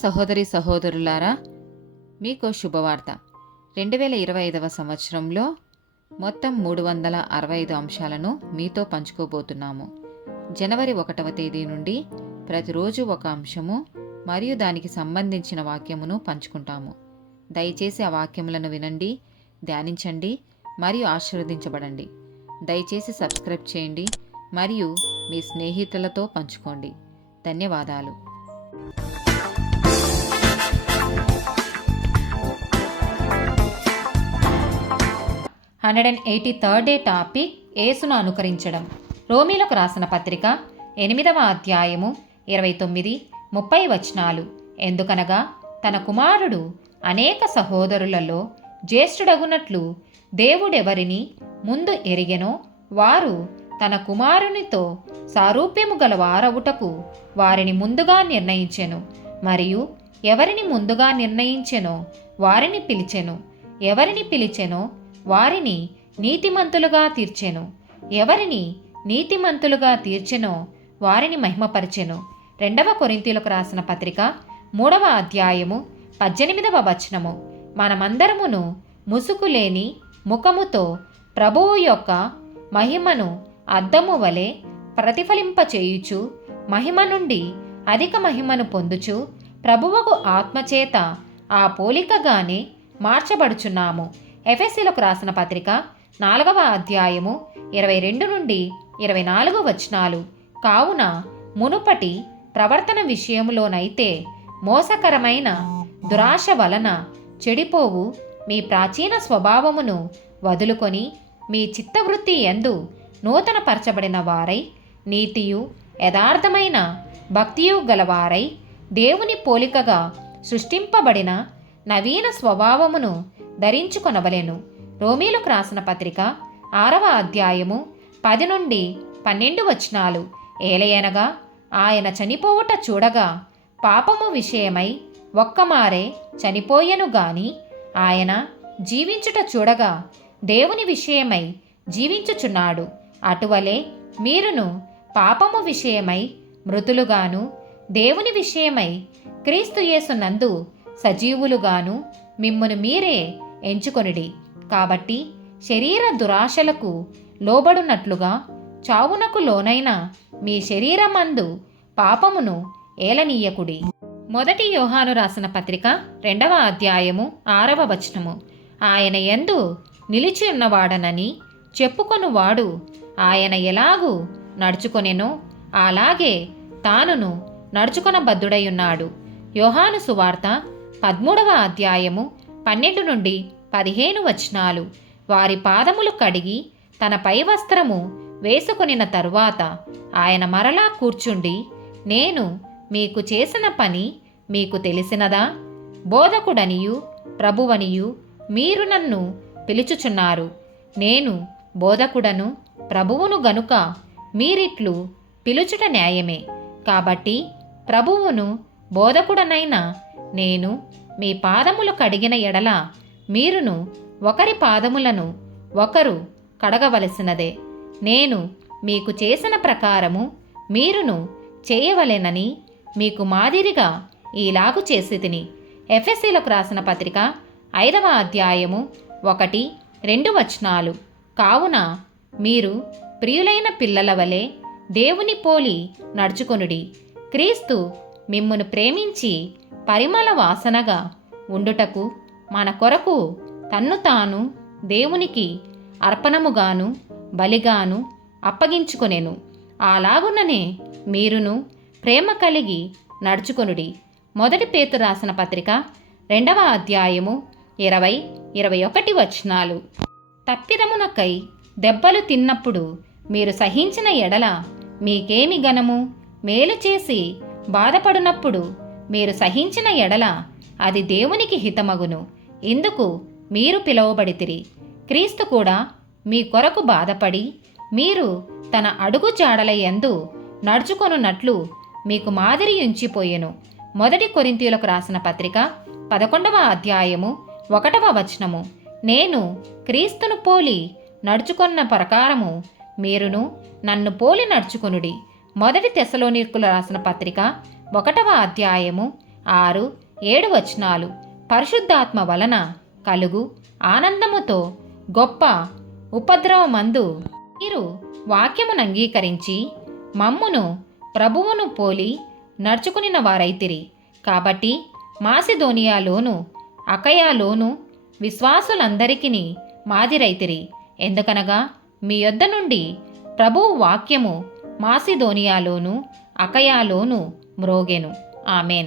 సహోదరి సహోదరులారా, మీకు శుభవార్త. 2025 సంవత్సరంలో మొత్తం 365 అంశాలను మీతో పంచుకోబోతున్నాము. జనవరి 1వ తేదీ నుండి ప్రతిరోజు ఒక అంశము మరియు దానికి సంబంధించిన వాక్యమును పంచుకుంటాము. దయచేసి ఆ వాక్యములను వినండి, ధ్యానించండి మరియు ఆశీర్వదించబడండి. దయచేసి సబ్స్క్రైబ్ చేయండి మరియు మీ స్నేహితులతో పంచుకోండి. ధన్యవాదాలు. 183rd డే టాపిక్ యేసును అనుకరించడం. రోమీలకు రాసిన పత్రిక 8వ అధ్యాయము 29-30 వచనాలు. ఎందుకనగా తన కుమారుడు అనేక సహోదరులలో జ్యేష్ఠుడగునట్లు దేవుడెవరిని ముందు ఎరిగెనో వారు తన కుమారునితో సారూప్యము గల వారవుటకు వారిని ముందుగా నిర్ణయించెను. మరియు ఎవరిని ముందుగా నిర్ణయించెనో వారిని పిలిచెను. ఎవరిని పిలిచెనో వారిని నీతిమంతులుగా తీర్చెను. ఎవరిని నీతిమంతులుగా తీర్చెనో వారిని మహిమపరిచెను. 2వ కొరింథీయులకు రాసిన పత్రిక 3వ అధ్యాయము 18వ వచనము. మనమందరమును ముసుకు లేని ముఖముతో ప్రభువు యొక్క మహిమను అద్దము వలె ప్రతిఫలింపచేయుచు మహిమ నుండి అధిక మహిమను పొందుచు ప్రభువుకు ఆత్మచేత ఆ పోలికగానే మార్చబడుచున్నాము. ఎఫెసీలకు రాసిన పత్రిక 4వ అధ్యాయము 22-24 వచనాలు. కావున మునుపటి ప్రవర్తన విషయములోనైతే మోసకరమైన దురాశ వలన చెడిపోవు మీ ప్రాచీన స్వభావమును వదులుకొని మీ చిత్తవృత్తి యందు నూతన పరచబడిన వారై నీతియు యథార్థమైన భక్తియు గలవారై దేవుని పోలికగా సృష్టింపబడిన నవీన స్వభావమును ధరించుకొనవలెను. రోమీలకు రాసిన పత్రిక 6వ అధ్యాయము 10-12 వచనాలు. ఏలయనగా ఆయన చనిపోవుట చూడగా పాపము విషయమై ఒక్కమారే చనిపోయెను గాని ఆయన జీవించుట చూడగా దేవుని విషయమై జీవించుచున్నాడు. అటువలే మీరును పాపము విషయమై మృతులుగాను దేవుని విషయమై క్రీస్తు యేసునందు సజీవులుగాను మిమ్మును మీరే ఎంచుకొనిడి. కాబట్టి శరీర దురాశలకు లోబడునట్లుగా చావునకు లోనైన మీ శరీరమందు పాపమును ఏలనీయకుడి. 1 యోహాను రాసిన పత్రిక 2వ అధ్యాయము 6వ వచనము. ఆయన యందు నిలిచి ఉన్నవాడనని చెప్పుకొనువాడు ఆయన ఎలాగూ నడుచుకొనెనో అలాగే తానును నడుచుకొనబద్ధుడయున్నాడు. యోహాను సువార్త 13వ అధ్యాయము 12-15 వచనాలు. వారి పాదములు కడిగి తన పై వస్త్రము వేసుకొనిన తరువాత ఆయన మరలా కూర్చుండి, నేను మీకు చేసిన పని మీకు తెలిసినదా? బోధకుడనియు ప్రభువనియు మీరు నన్ను పిలుచుచున్నారు. నేను బోధకుడను ప్రభువును గనుక మీరిట్లు పిలుచుట న్యాయమే. కాబట్టి ప్రభువును బోధకుడనైన నేను మీ పాదములు కడిగిన ఎడల మీరును ఒకరి పాదములను ఒకరు కడగవలసినదే. నేను మీకు చేసిన ప్రకారము మీరును చేయవలెనని మీకు మాదిరిగా ఈలాగు చేసితిని. ఎఫెసీలకు రాసిన పత్రిక 5వ అధ్యాయము 1-2 వచనాలు. కావున మీరు ప్రియులైన పిల్లల వలె దేవుని పోలి నడుచుకొనుడి. క్రీస్తు మిమ్మును ప్రేమించి పరిమళ వాసనగా ఉండుటకు మన కొరకు తన్ను తాను దేవునికి అర్పణముగాను బలిగాను అప్పగించుకొనెను. అలాగుననే మీరును ప్రేమ కలిగి నడుచుకొనుడి. 1 పేతురు రాసిన పత్రిక 2వ అధ్యాయము 20-21 వచనాలు. తప్పిదమునకై దెబ్బలు తిన్నప్పుడు మీరు సహించిన ఎడల మీకేమి గనము? మేలు చేసి బాధపడినప్పుడు మీరు సహించిన ఎడల అది దేవునికి హితమగును. ఇందుకు మీరు పిలువబడితిరి. క్రీస్తు కూడా మీ కొరకు బాధపడి మీరు తన అడుగు జాడల యందు నడుచుకొనున్నట్లు మీకు మాదిరి ఉంచిపోయెను. 1 కొరింథీయులకు రాసిన పత్రిక 11వ అధ్యాయము 1వ వచనము. నేను క్రీస్తును పోలి నడుచుకొన్న ప్రకారము మీరును నన్ను పోలి నడుచుకొనుడి. 1 తెస్సలోనికయులకు రాసిన పత్రిక 1వ అధ్యాయము 6, 7 వచనాలు పరిశుద్ధాత్మ వలన కలుగు ఆనందముతో గొప్ప ఉపద్రవమందు మీరు వాక్యమును అంగీకరించి మమ్మును ప్రభువును పోలి నడుచుకునిన వారైతిరి. కాబట్టి మాసిదోనియాలోను అకయాలోను విశ్వాసులందరికీ మాదిరైతిరి. ఎందుకనగా మీ యొద్ద నుండి ప్రభువు వాక్యము మాసిదోనియాలోను అకయాలోను మ్రోగెను. ఆమెన్.